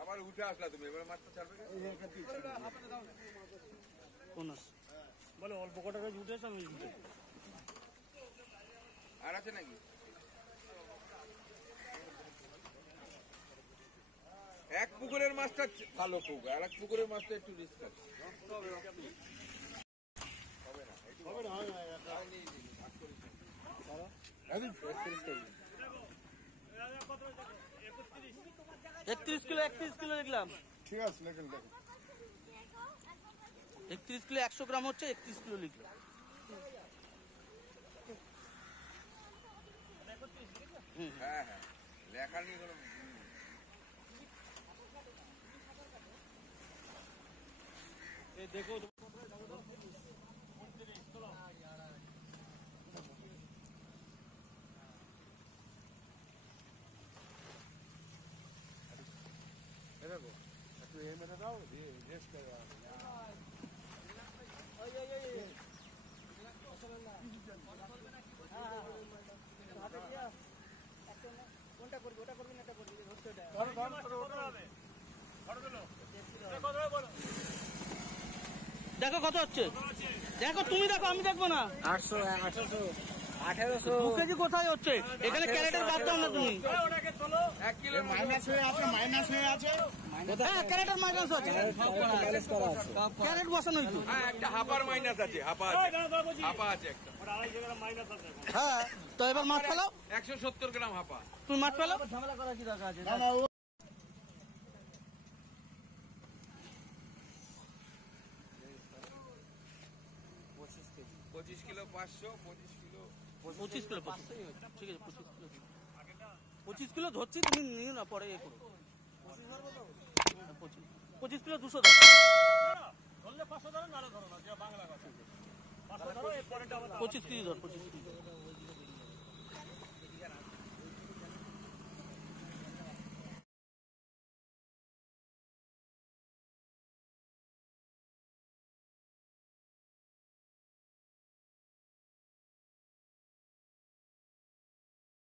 আবার উঠে আসলা তুমি, এবার মাছটা ছাড়বে বলে অল্প কটা রোজ উঠেছ আমি আর আছে নাকি? এক পুকুরের মাছটা ভালো পুকুর, আর এক পুকুরের মাছটা একটু রিস্ক আছে। একত্রিশ কিলো লিখলাম। ঠিক আছে, লেখেন লেখেন। 31 কিলো 100 গ্রাম হচ্ছে, 31 কিলো লিখলাম। হ্যাঁ হ্যাঁ, লেখা নিয়ে কোনো দেখো দেখো কত হচ্ছে, দেখো তুমি দেখো, আমি দেখবো না। 800, 800, 1800 2 কেজি কোথায় হচ্ছে? এখানে ক্যারেটের বাদ দাও না তুমি। 1 কিলো মাইনাস হয়ে আছে। হ্যাঁ, ক্যারেটের মাইনাস আছে, ক্যারেট বসানোই তো। হ্যাঁ, একটা হাপার মাইনাস আছে, হাপা আছে একটা। হ্যাঁ, তো এবার মাছ ফেলাও। 170 গ্রাম হাপা। তুমি মাছ ফেলাও। ঝামেলা করার কি দরকার আছে? 25 কিলো 500, 25 কিলো 25 কিলো, ঠিক আছে, 25 কিলো ধরছি, তুমি নিও না, পরে 25 কিলো 200 দাও। ধরলে 500 ধরো, নাহলে ধরো না, বাংলা কথা। 25 কেজি ধর, 25 কেজি।